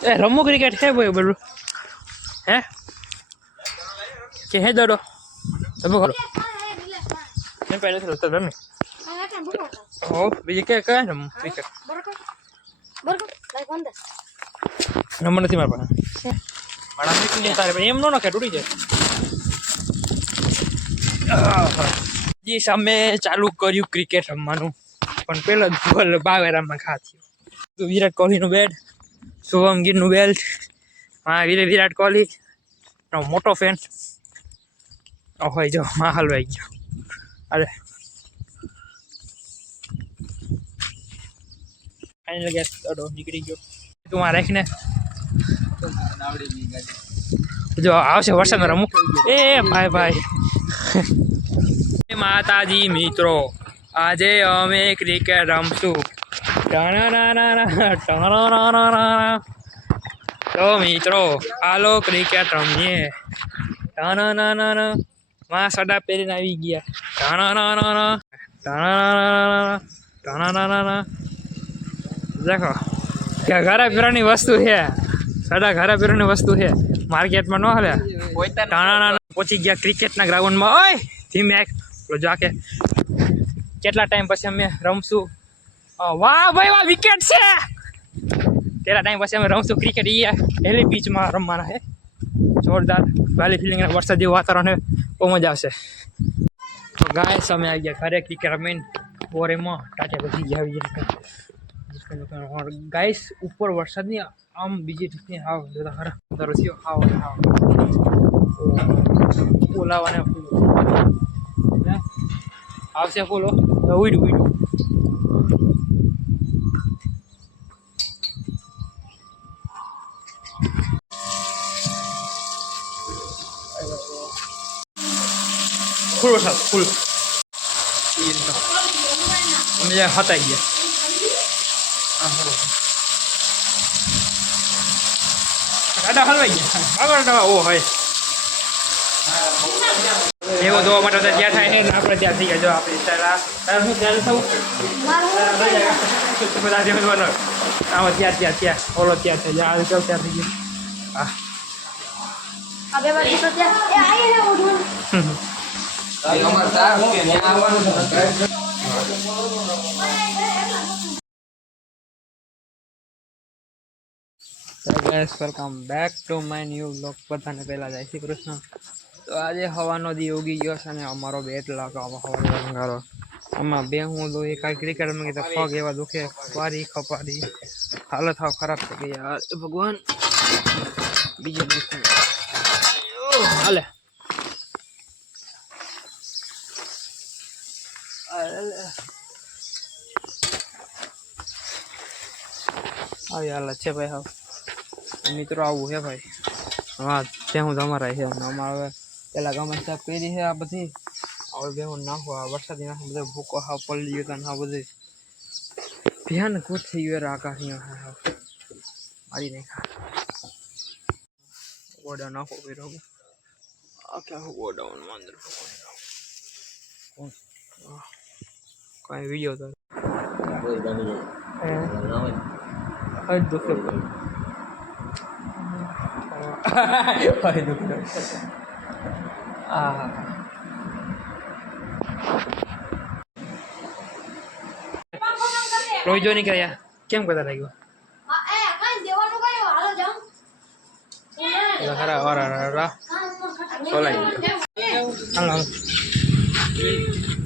એ રમો ક્રિકેટ હે ભાઈ બધું હે કે હે દડો તમે કરો મેં પહેલે થી રસ્તા રમી ઓ બીજે કે કયા રમ ક્રિકેટ નંબર નથી મારા પાસે મારા મિત્ર તારે એમ નો નાખે તૂટી જાય જે સામે ચાલુ કર્યું ક્રિકેટ રમવાનું પણ પેલો બોલ બાવેરામાં ખાધ્યો તો વિરાટ કોહલીનું બેટ શુભમ ગીરનું બેલ્ટ હા વિરાટ કોહલી મોટો ફેન હોય જો માં હલવાઈ ગયો અરે ફાઇનલ ગેસ દડો નીકળી ગયો તું આ રાખીને જો આવશે વરસાદમાં રમું એ ભાઈ માતાજી મિત્રો આજે અમે ક્રિકેટ રમશું તો મિત્રો હાલો ક્રિકેટ રમીએ માં સડા પહેરીને આવી ગયા દેખો ઘરા પીરાની વસ્તુ છે સડા ઘરા પીરાની વસ્તુ છે માર્કેટમાં ન હાલે પહોંચી ગયા ક્રિકેટના ગ્રાઉન્ડમાં ઓય ધીમે જાકે કેટલા ટાઈમ પછી અમે રમશું વાહ ભાઈ વાહ વિકેટ છે કેટલા ટાઈમ પછી અમે રમશું ક્રિકેટ હેલી પીચમાં રમવાના છે જોરદાર વાલી ફિલિંગ વરસાદ જેવું વાતાવરણ છે બહુ મજા આવશે તો ગાય અમે આવી ગયા ઘરે ક્રિકેટ રમીને બોરેમાં ટાટા બધી ગયા ગાઈસ ઉપર વરસાદની આમ બીજી રીતની હાવ દરસીઓ હાવ બોલાવાને આવશે ફૂલો ઉડ્યું ફૂલ વરસાદ ફૂલ અમે હતાઈ ગયા દાદા હલવાઈ ગયા આગળ ઓ હોય એવો જોવા માટે ત્યાં થાય છે ને આપણે ત્યાં થઈ ગયા જો આપણે તારે શું ત્યારે થવું બધા જેવું આવો ત્યાં ઓલો ત્યાં છે જ્યાં કેવું ત્યાં થઈ ગયું હા welcome back to my new blog બધાને પહેલાં જય શ્રી કૃષ્ણ તો આજે હવાનો દી ઉગી ગયો છે અને અમારો બેટ લાગવા હવાનો રંગારો આમાં બે હું દો એક ક્રિકેટ રમી તો પગ એવા દુખે ખપારી હાલત હાવ ખરાબ થઈ ગઈ યાર ભગવાન બીજે દુખે હાલે આવી હાલત છે ભાઈ હાવ મિત્રો આવું હે ભાઈ હા ત્યાં હું તમારા છે અમારે પેલા ગમે સાફ કરી છે આ બધી હવે બે હું નાખો આ વરસાદી નાખો બધો ભૂકો હાવ પડી ગયો અને આ બધું ધ્યાન ખુદ થઈ ગયું આકાશની મારી નાખા ઓડા નાખો કર્યો આખા ઓડાውን અંદર કઈ વિડીયો તો દુઃખ રોઈ જો નીકળ્યા કેમ કરતા લાગ્યો ખરા ઓરા સોલાઈ ગયો